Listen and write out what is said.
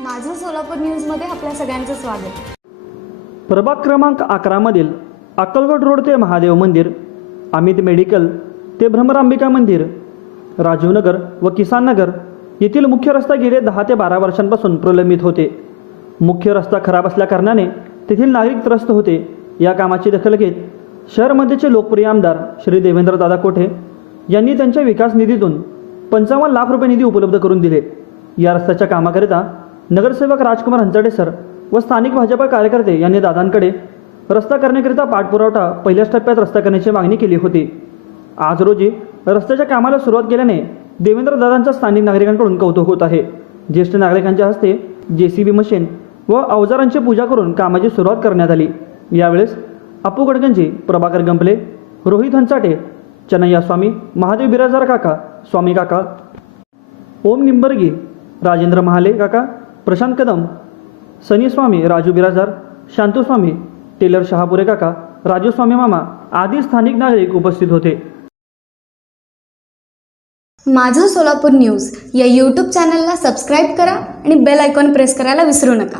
माझं सोलापूर न्यूजमध्ये आपल्या सगळ्यांचं स्वागत. प्रभाग क्रमांक अकरामधील अक्कलकोट रोड ते महादेव मंदिर अमित मेडिकल ते भ्रमरांबिका मंदिर राजीवनगर व किसान नगर येथील मुख्य रस्ता गेले दहा ते बारा वर्षांपासून प्रलंबित होते. मुख्य रस्ता खराब असल्याकारणाने तेथील नागरिक त्रस्त होते. या कामाची दखल घेत शहरमध्येचे लोकप्रिय आमदार श्री देवेंद्र दादा कोठे यांनी त्यांच्या विकास निधीतून पंचावन्न लाख रुपये निधी उपलब्ध करून दिले. या रस्त्याच्या कामाकरिता नगरसेवक राजकुमार हंचाडे सर व स्थानिक भाजपा कार्यकर्ते यांनी दादांकडे रस्ता करण्याकरिता पाठपुरावठा पहिल्याच टप्प्यात रस्ता करण्याची मागणी केली होती. आज रोजी रस्त्याच्या कामाला सुरुवात केल्याने देवेंद्र दादांच्या स्थानिक नागरिकांकडून कौतुक होत आहे. ज्येष्ठ नागरिकांच्या हस्ते जे सी बी मशीन व अवजारांची पूजा करून कामाची सुरुवात करण्यात आली. यावेळेस अप्पू गडगंजी प्रभाकर गंपले रोहित हंचाटे चनय्या स्वामी महादेव बिराजदार काका स्वामी काका ओम निंबर्गी राजेंद्र महाले काका प्रशांत कदम सनी स्वामी राजू बिराजदार शांतू स्वामी टेलर शहापुरे काका राजू स्वामी मामा आदी स्थानिक नागरिक उपस्थित होते. माझं सोलापूर न्यूज या यूट्यूब चॅनलला सबस्क्राईब करा आणि बेल आयकॉन प्रेस करायला विसरू नका.